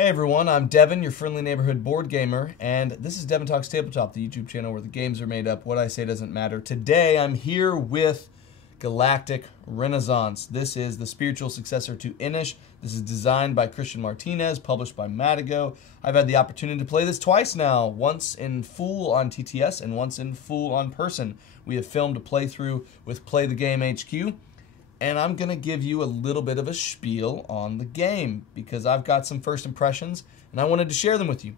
Hey everyone, I'm Devin, your friendly neighborhood board gamer, and this is Devin Talks Tabletop, the YouTube channel where the games are made up. What I say doesn't matter. Today I'm here with Galactic Renaissance. This is the spiritual successor to Inish. This is designed by Martinez, published by Madigo. I've had the opportunity to play this twice now, once in full on TTS and once in full on person. We have filmed a playthrough with Play the Game HQ. And I'm going to give you a little bit of a spiel on the game because I've got some first impressions and I wanted to share them with you.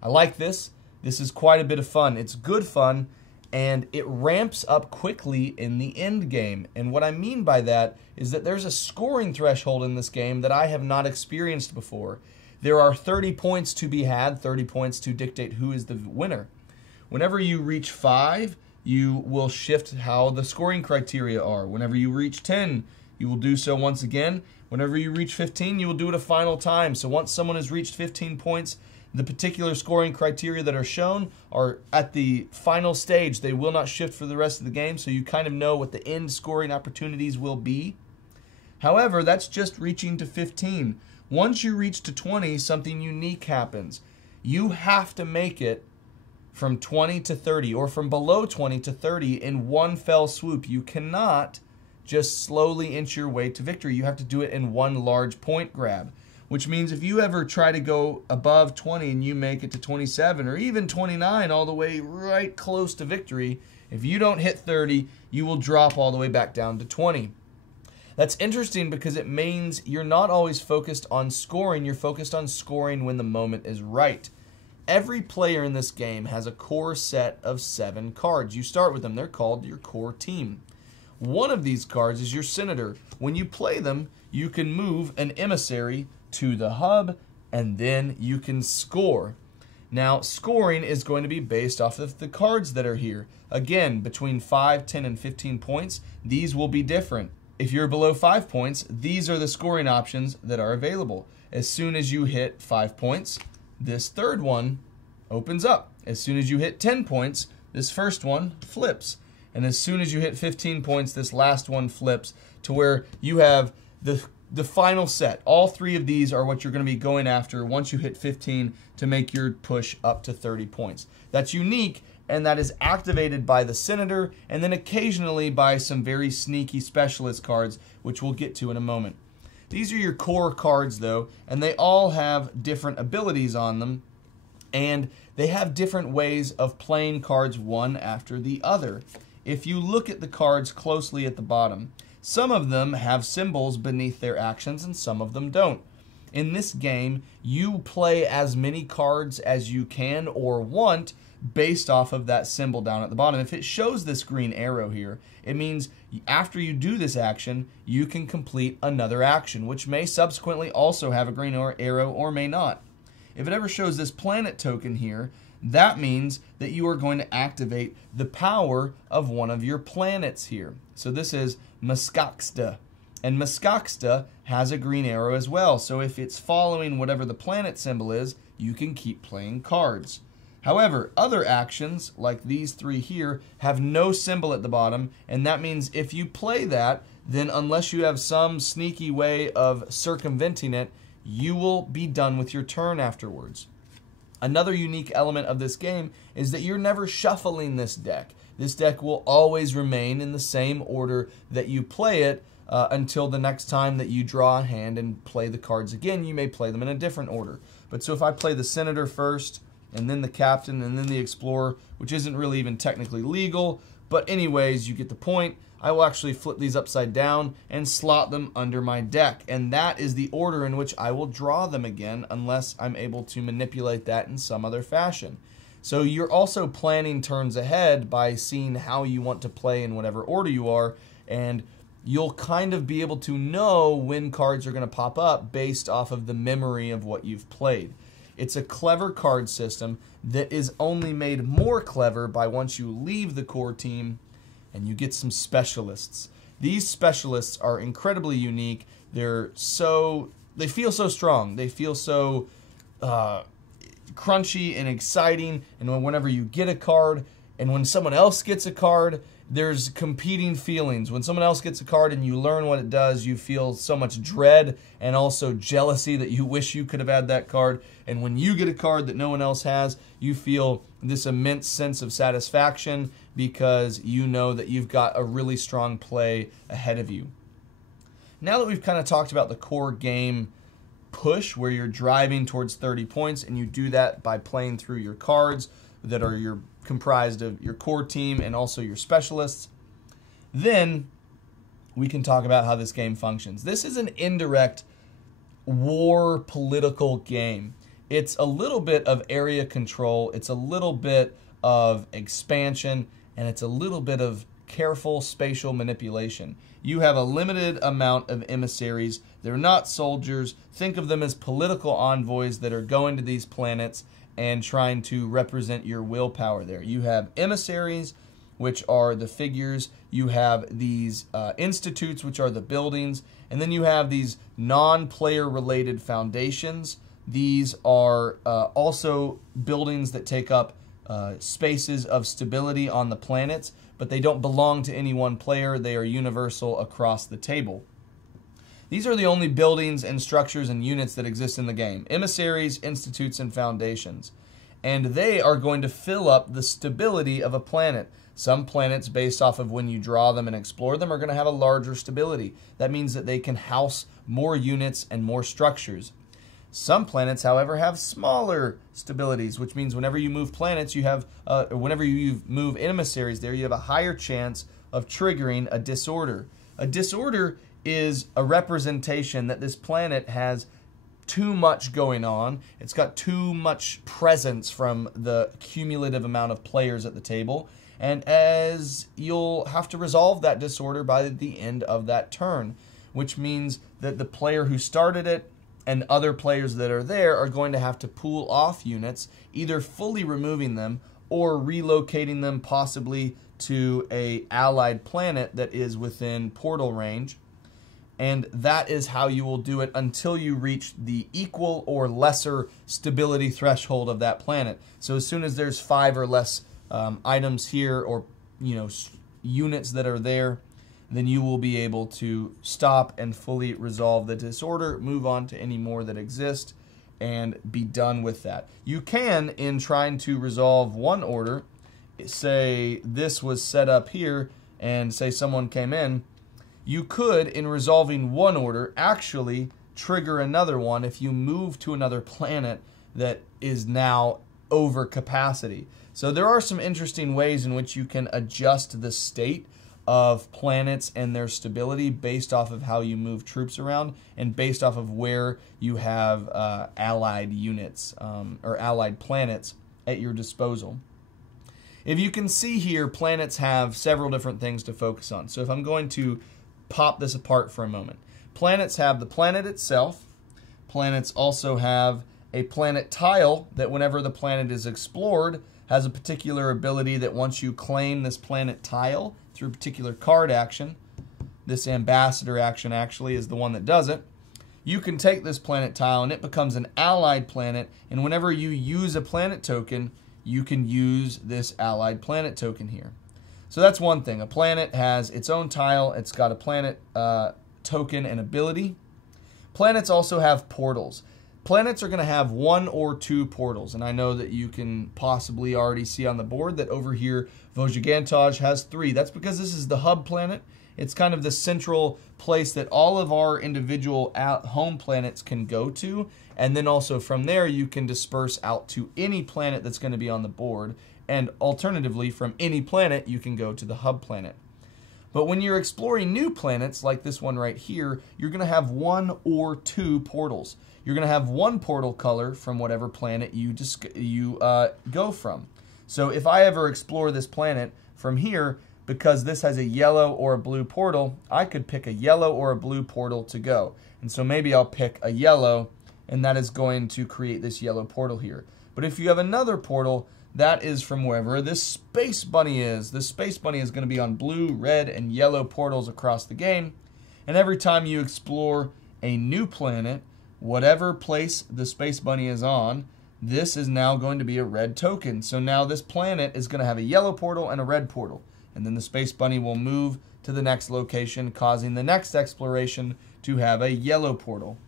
I like this. This is quite a bit of fun. It's good fun and it ramps up quickly in the end game. And what I mean by that is that there's a scoring threshold in this game that I have not experienced before. There are 30 points to be had, 30 points to dictate who is the winner. Whenever you reach 5, you will shift how the scoring criteria are. Whenever you reach 10, you will do so once again. Whenever you reach 15, you will do it a final time. So once someone has reached 15 points, the particular scoring criteria that are shown are at the final stage. They will not shift for the rest of the game, so you kind of know what the end scoring opportunities will be. However, that's just reaching to 15. Once you reach to 20, something unique happens. You have to make it from 20 to 30 or from below 20 to 30 in one fell swoop. You cannot just slowly inch your way to victory. You have to do it in one large point grab, which means if you ever try to go above 20 and you make it to 27 or even 29 all the way right close to victory, if you don't hit 30, you will drop all the way back down to 20. That's interesting because it means you're not always focused on scoring. You're focused on scoring when the moment is right. Every player in this game has a core set of 7 cards. You start with them. They're called your core team. One of these cards is your senator. When you play them, you can move an emissary to the hub, and then you can score. Now, scoring is going to be based off of the cards that are here. Again, between 5, 10, and 15 points, these will be different. If you're below 5 points, these are the scoring options that are available. As soon as you hit 5 points, this third one opens up. As soon as you hit 10 points, this first one flips. And as soon as you hit 15 points, this last one flips to where you have the final set. All 3 of these are what you're going to be going after once you hit 15 to make your push up to 30 points. That's unique, and that is activated by the senator and then occasionally by some very sneaky specialist cards, which we'll get to in a moment. These are your core cards, though, and they all have different abilities on them, and they have different ways of playing cards one after the other. If you look at the cards closely at the bottom, some of them have symbols beneath their actions, and some of them don't. In this game, you play as many cards as you can or want based off of that symbol down at the bottom. If it shows this green arrow here, it means after you do this action, you can complete another action, which may subsequently also have a green arrow or may not. If it ever shows this planet token here, that means that you are going to activate the power of one of your planets here. So this is Muskaxta, and Muskaxta has a green arrow as well. So if it's following whatever the planet symbol is, you can keep playing cards. However, other actions, like these 3 here, have no symbol at the bottom, and that means if you play that, then unless you have some sneaky way of circumventing it, you will be done with your turn afterwards. Another unique element of this game is that you're never shuffling this deck. This deck will always remain in the same order that you play it until the next time that you draw a hand and play the cards again. You may play them in a different order. But so if I play the senator first, and then the captain, and then the explorer, which isn't really even technically legal, but anyways, you get the point. I will actually flip these upside down and slot them under my deck, and that is the order in which I will draw them again unless I'm able to manipulate that in some other fashion. So you're also planning turns ahead by seeing how you want to play in whatever order you are, and you'll kind of be able to know when cards are going to pop up based off of the memory of what you've played. It's a clever card system that is only made more clever by once you leave the core team and you get some specialists. These specialists are incredibly unique. They feel so strong. They feel so crunchy and exciting. And whenever you get a card and when someone else gets a card, there's competing feelings. When someone else gets a card and you learn what it does, you feel so much dread and also jealousy that you wish you could have had that card. And when you get a card that no one else has, you feel this immense sense of satisfaction because you know that you've got a really strong play ahead of you. Now that we've kind of talked about the core game push, where you're driving towards 30 points, and you do that by playing through your cards that are comprised of your core team and also your specialists, then we can talk about how this game functions. This is an indirect war political game. It's a little bit of area control, it's a little bit of expansion, and it's a little bit of careful spatial manipulation. You have a limited amount of emissaries. They're not soldiers. Think of them as political envoys that are going to these planets and trying to represent your willpower there. You have emissaries, which are the figures. You have these institutes, which are the buildings. And then you have these non-player related foundations. These are also buildings that take up spaces of stability on the planets, but they don't belong to any one player. They are universal across the table. These are the only buildings and structures and units that exist in the game: emissaries, institutes, and foundations. And they are going to fill up the stability of a planet. Some planets, based off of when you draw them and explore them, are going to have a larger stability. That means that they can house more units and more structures. Some planets, however, have smaller stabilities, which means whenever you move planets, you have, whenever you move emissaries there, you have a higher chance of triggering a disorder. A disorder is a representation that this planet has too much going on. It's got too much presence from the cumulative amount of players at the table, and as you'll have to resolve that disorder by the end of that turn, which means that the player who started it and other players that are there are going to have to pull off units, either fully removing them or relocating them possibly to an allied planet that is within portal range. And that is how you will do it until you reach the equal or lesser stability threshold of that planet. So as soon as there's 5 or less items here, or units that are there, then you will be able to stop and fully resolve the disorder, move on to any more that exist, and be done with that. You can, in trying to resolve one order, say this was set up here, and say someone came in, you could, in resolving one order, actually trigger another one if you move to another planet that is now over capacity. So there are some interesting ways in which you can adjust the state of planets and their stability based off of how you move troops around and based off of where you have allied units or allied planets at your disposal. If you can see here, planets have several different things to focus on. So if I'm going to pop this apart for a moment, planets have the planet itself. Planets also have a planet tile that whenever the planet is explored has a particular ability that once you claim this planet tile through a particular card action, this ambassador action actually is the one that does it, you can take this planet tile and it becomes an allied planet, and whenever you use a planet token, you can use this allied planet token here. So that's one thing. A planet has its own tile, it's got a planet token and ability. Planets also have portals. Planets are going to have 1 or 2 portals, and I know that you can possibly already see on the board that over here Vojigantaj has 3. That's because this is the hub planet. It's kind of the central place that all of our individual home planets can go to, and then also from there you can disperse out to any planet that's going to be on the board, and alternatively from any planet you can go to the hub planet. But when you're exploring new planets like this one right here, you're going to have 1 or 2 portals. You're going to have 1 portal color from whatever planet you go from. So if I ever explore this planet from here, because this has a yellow or a blue portal, I could pick a yellow or a blue portal to go. And so maybe I'll pick a yellow, and that is going to create this yellow portal here. But if you have another portal, that is from wherever this space bunny is. This space bunny is going to be on blue, red, and yellow portals across the game. And every time you explore a new planet, whatever place the space bunny is on, this is now going to be a red token. So now this planet is going to have a yellow portal and a red portal. and then the Space Bunny will move to the next location, causing the next exploration to have a yellow portal.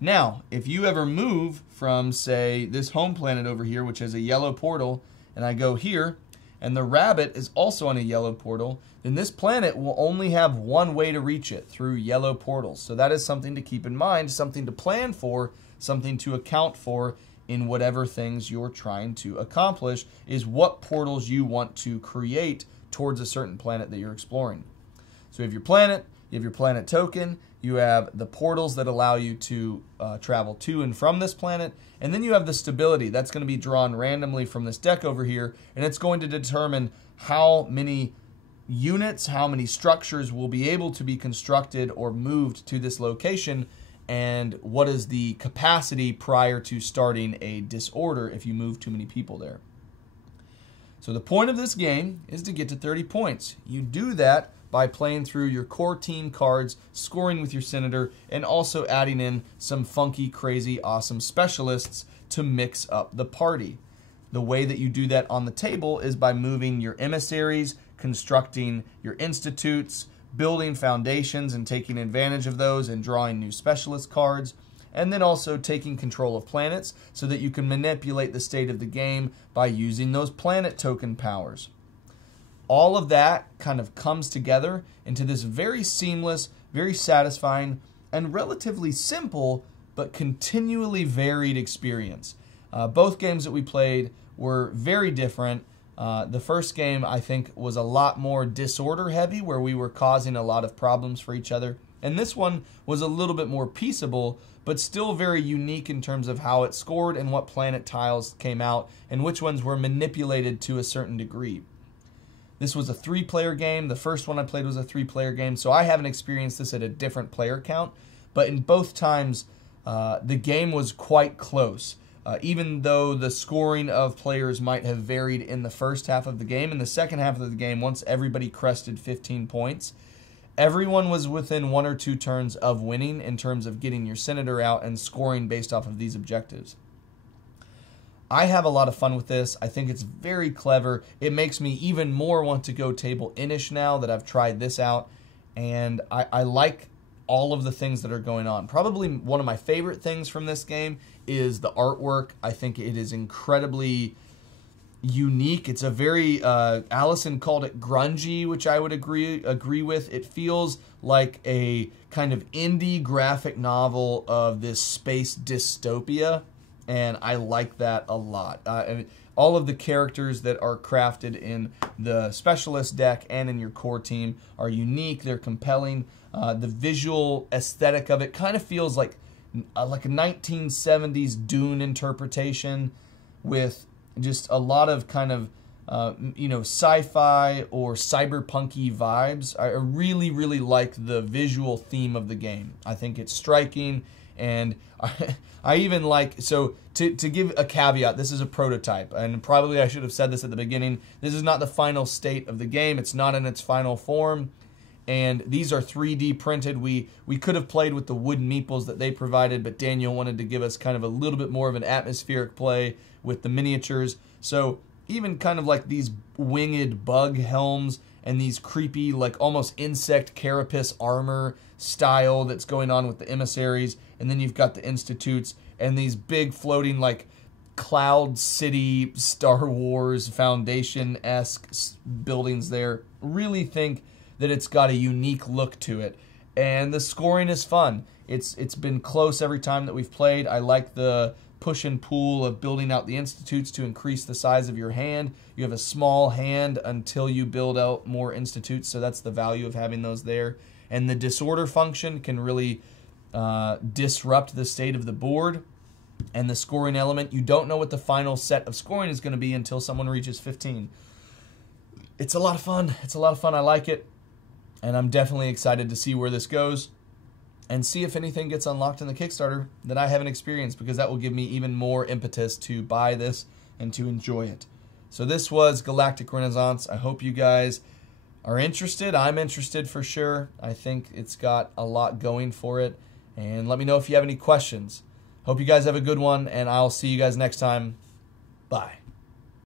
Now, if you ever move from, say, this home planet over here, which has a yellow portal, and I go here, and the rabbit is also on a yellow portal, then this planet will only have one way to reach it, through yellow portals. So that is something to keep in mind, something to plan for, something to account for in whatever things you're trying to accomplish, is what portals you want to create towards a certain planet that you're exploring. So you have your planet, you have your planet token, you have the portals that allow you to travel to and from this planet, and then you have the stability. That's going to be drawn randomly from this deck over here, and it's going to determine how many units, how many structures will be able to be constructed or moved to this location, and what is the capacity prior to starting a disorder if you move too many people there. So the point of this game is to get to 30 points. You do that by playing through your core team cards, scoring with your senator, and also adding in some funky, crazy, awesome specialists to mix up the party. The way that you do that on the table is by moving your emissaries, constructing your institutes, building foundations and taking advantage of those and drawing new specialist cards, and then also taking control of planets so that you can manipulate the state of the game by using those planet token powers. All of that kind of comes together into this very seamless, very satisfying, and relatively simple but continually varied experience. Both games that we played were very different. The first game, I think, was a lot more disorder heavy, where we were causing a lot of problems for each other. And this one was a little bit more peaceable, but still very unique in terms of how it scored and what planet tiles came out and which ones were manipulated to a certain degree. This was a 3-player game. The first one I played was a 3-player game, so I haven't experienced this at a different player count. But in both times, the game was quite close. Even though the scoring of players might have varied in the first half of the game, in the second half of the game, once everybody crested 15 points, everyone was within 1 or 2 turns of winning in terms of getting your senator out and scoring based off of these objectives. I have a lot of fun with this. I think it's very clever. It makes me even more want to go table-inish now that I've tried this out, and I like all of the things that are going on. Probably one of my favorite things from this game is the artwork. I think it is incredibly unique. It's a very, Allison called it grungy, which I would agree with. It feels like a kind of indie graphic novel of this space dystopia, and I like that a lot. And all of the characters that are crafted in the specialist deck and in your core team are unique. They're compelling. The visual aesthetic of it kind of feels like a 1970s Dune interpretation with just a lot of kind of sci-fi or cyberpunky vibes. I really, really like the visual theme of the game. I think it's striking, and I even like, so to give a caveat, this is a prototype, and probably I should have said this at the beginning. This is not the final state of the game. It's not in its final form. And these are 3D printed. We could have played with the wooden meeples that they provided, but Daniel wanted to give us kind of a little bit more of an atmospheric play with the miniatures. So even kind of like these winged bug helms and these creepy, like almost insect carapace armor style that's going on with the emissaries. And then you've got the institutes and these big floating like Cloud City, Star Wars Foundation-esque buildings there. Really think that it's got a unique look to it, and the scoring is fun. It's been close every time that we've played. I like the push and pull of building out the institutes to increase the size of your hand. You have a small hand until you build out more institutes, so that's the value of having those there. And the disorder function can really disrupt the state of the board. And the scoring element, you don't know what the final set of scoring is going to be until someone reaches 15. It's a lot of fun. It's a lot of fun. I like it. And I'm definitely excited to see where this goes and see if anything gets unlocked in the Kickstarter that I haven't experienced, because that will give me even more impetus to buy this and to enjoy it. So this was Galactic Renaissance. I hope you guys are interested. I'm interested for sure. I think it's got a lot going for it. And let me know if you have any questions. Hope you guys have a good one, and I'll see you guys next time. Bye.